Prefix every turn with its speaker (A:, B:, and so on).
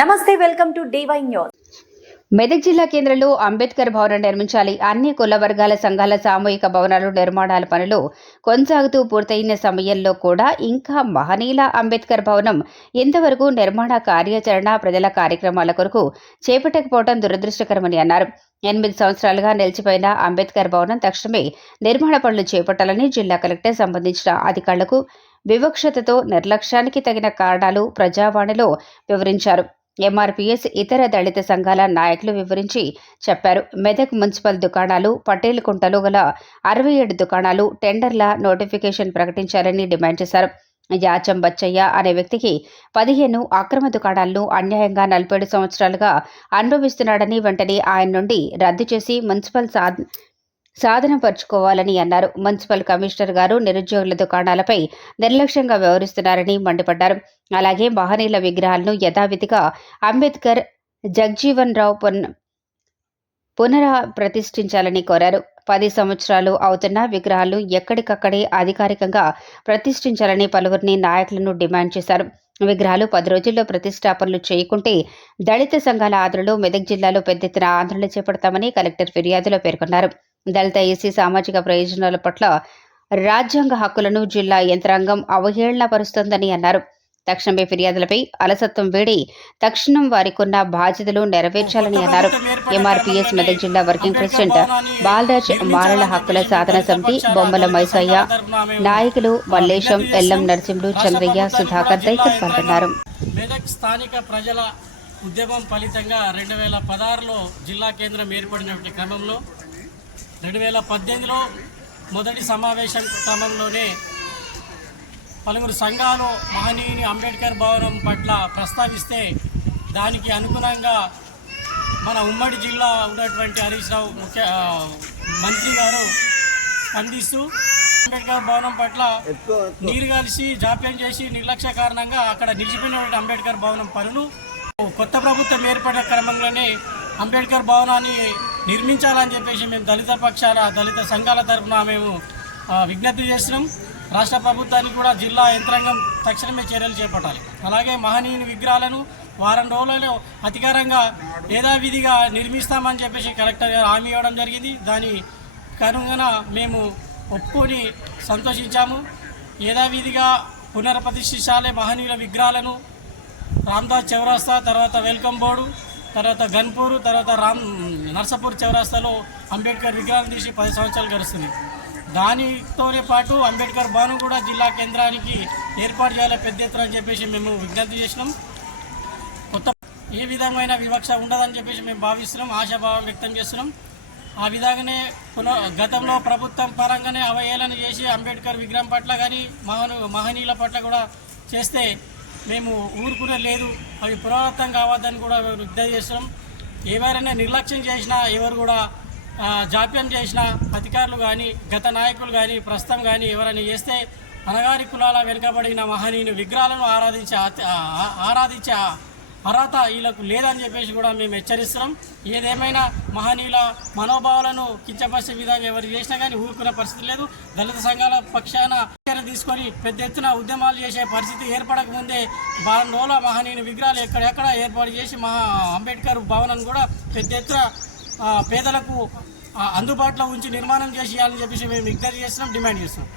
A: నమస్తే welcome to DY news.
B: Medak జిల్లా కేంద్రంలో అంబేద్కర్ భవనం నిర్మించాలి. అన్ని కుల వర్గాల సంఘాల సామూహిక భవనాలు నిర్మాణాల పనులు కొనసాగుతూ పూర్తయిన సమయంలో కూడా ఇంకా మహనీయుల అంబేద్కర్ భవనం ఇంతవరకు నిర్మాణ కార్యాచరణ ప్రజల కార్యక్రమాల కొరకు చేపట్టకపోవడం దురదృష్టకరమని అన్నారు. ఎనిమిది సంవత్సరాలుగా నిలిచిపోయిన అంబేద్కర్ భవనం తక్షణమే నిర్మాణ పనులు చేపట్టాలని జిల్లా కలెక్టర్ సంబంధించిన అధికారులకు వివక్షతతో నిర్లక్ష్యానికి తగిన కారణాలు ప్రజావాణిలో వివరించారు. ఎంఆర్పీఎస్ ఇతర దళిత సంఘాల నాయకులు వివరించి చెప్పారు. మెదక్ మున్సిపల్ దుకాణాలు పటేల్ కుంటలో గల అరవై ఏడు దుకాణాలు టెండర్ల నోటిఫికేషన్ ప్రకటించాలని డిమాండ్ చేశారు. యాచం బచ్చయ్య అనే వ్యక్తికి పదిహేను అక్రమ దుకాణాలను అన్యాయంగా నలభై ఏడు సంవత్సరాలుగా అనుభవిస్తున్నాడని వెంటనే ఆయన నుండి రద్దు చేసి మున్సిపల్ సా సాధనపరుచుకోవాలని అన్నారు. మున్సిపల్ కమిషనర్ గారు నిరుద్యోగుల దుకాణాలపై నిర్లక్ష్యంగా వ్యవహరిస్తున్నారని మండిపడ్డారు. అలాగే మహనీయుల విగ్రహాలను యథావిధిగా అంబేద్కర్ జగ్జీవన్ రావు పున్ పునరా ప్రతిష్ఠించాలని కోరారు. పది సంవత్సరాలు అవుతున్న విగ్రహాలు ఎక్కడికక్కడే అధికారికంగా ప్రతిష్ఠించాలని పలువురిని నాయకులను డిమాండ్ చేశారు. విగ్రహాలు పది రోజుల్లో ప్రతిష్టాపనలు చేయకుంటే దళిత సంఘాల ఆదరణలో మెదక్ జిల్లాలో పెద్ద ఎత్తున ఆందోళన చేపడతామని కలెక్టర్ ఫిర్యాదులో పేర్కొన్నారు. దళిత ఏసీ సామాజిక ప్రయోజనాల పట్ల రాజ్యాంగ హక్కులను జిల్లా యంత్రాంగం అవహేళనపరుస్తోందని అన్నారు. తక్షణమే ఫిర్యాదులపై అలసత్వం వేడి తక్షణం వారికున్న బాధ్యతలు నెరవేర్చాలని అన్నారు. ఎంఆర్పీఎస్ మెదక్ జిల్లా వర్కింగ్ ప్రెసిడెంట్ బాలరాజ్ మారల హక్కుల సాధన సమితి బొమ్మల మైసయ్య నాయకులు మల్లేశం ఎల్లం నరసింహులు చంద్రయ్య సుధాకర్ తదితరులు పాల్గొన్నారు.
C: మెదక్ స్థానిక ప్రజల ఉద్యమం ఫలితంగా రెండు వేల పదహారులో జిల్లా కేంద్రం ఏర్పడినటువంటి క్రమంలో రెండు వేల పద్దెనిమిదిలో మొదటి సమావేశం క్రమంలోనే పలువురు సంఘాలు మహనీయుని అంబేద్కర్ భవనం పట్ల ప్రస్తావిస్తే దానికి అనుగుణంగా మన ఉమ్మడి జిల్లా ఉన్నటువంటి హరీష్ రావు ముఖ్య మంత్రి గారు స్పందిస్తూ అంబేద్కర్ భవనం పట్ల నీరు కలిసి జాప్యం చేసి నిర్లక్ష్య కారణంగా అక్కడ నిలిచిపోయినటువంటి అంబేద్కర్ భవనం పనులు కొత్త ప్రభుత్వం ఏర్పడిన క్రమంలోనే అంబేద్కర్ భవనాన్ని నిర్మించాలని చెప్పేసి మేము దళిత పక్షాల దళిత సంఘాల తరఫున మేము విజ్ఞప్తి చేస్తున్నాం. రాష్ట్ర ప్రభుత్వానికి కూడా జిల్లా యంత్రాంగం తక్షణమే చర్యలు చేపట్టాలి. అలాగే మహనీయుని విగ్రహాలను వారం రోజులలో అధికారంగా యథావిధిగా నిర్మిస్తామని చెప్పేసి కలెక్టర్ గారు హామీ ఇవ్వడం జరిగింది. దాని కనుగొన మేము ఒప్పుకొని సంతోషించాము. యథావిధిగా పునర్ప్రతిష్ఠించాలే మహనీయుల విగ్రహాలను. రామ్దాస్ చౌరాస్తా తర్వాత వెల్కమ్ బోర్డు తర్వాత గన్పూర్ తర్వాత రామ్ నర్సపూర్ చౌరాస్తాలో అంబేద్కర్ విగ్రహాలు తీసి పది సంవత్సరాలు గడుస్తుంది. దానితోనే పాటు అంబేద్కర్ భవనం కూడా జిల్లా కేంద్రానికి ఏర్పాటు చేయాలి పెద్ద ఎత్తున అని చెప్పేసి మేము విజ్ఞప్తి చేసినాం. కొత్త ఏ విధమైన వివక్ష ఉండదని చెప్పేసి మేము భావిస్తున్నాం ఆశాభావం వ్యక్తం చేస్తున్నాం. ఆ విధంగానే పునః గతంలో ప్రభుత్వం పరంగానే అవహేళన చేసి అంబేద్కర్ విగ్రహం పట్ల కానీ మహను మహనీయుల పట్ల కూడా చేస్తే మేము ఊరుకునే లేదు అవి పునరావృతం కావద్దని కూడా విజ్ఞప్తి చేస్తున్నాం. ఎవరైనా నిర్లక్ష్యం చేసినా ఎవరు కూడా జాప్యం చేసిన అధికారులు కానీ గత నాయకులు కానీ ప్రస్తుతం కానీ ఎవరైనా చేస్తే అనగారి కులాల వెనుకబడిన మహనీయుని విగ్రహాలను ఆరాధించే ఆరాధించే అర్హత వీళ్ళకు లేదని చెప్పేసి కూడా మేము హెచ్చరిస్తున్నాం. ఏదేమైనా మహనీయుల మనోభావాలను కించపరిచే విధంగా ఎవరు చేసినా కానీ ఊరుకునే పరిస్థితి లేదు. దళిత సంఘాల పక్షాన చర్య తీసుకొని పెద్ద ఎత్తున ఉద్యమాలు చేసే పరిస్థితి ఏర్పడక ముందే వారం రోజుల మహనీయుని విగ్రహాలు ఎక్కడెక్కడ ఏర్పాటు చేసి మహా అంబేద్కర్ భవనం కూడా పెద్ద ఎత్తున పేదలకు అందుబాటులో ఉంచి నిర్మాణం చేసి ఇవ్వాలని చెప్పేసి మేము విజ్ఞప్తి చేస్తున్నాం డిమాండ్ చేస్తున్నాం.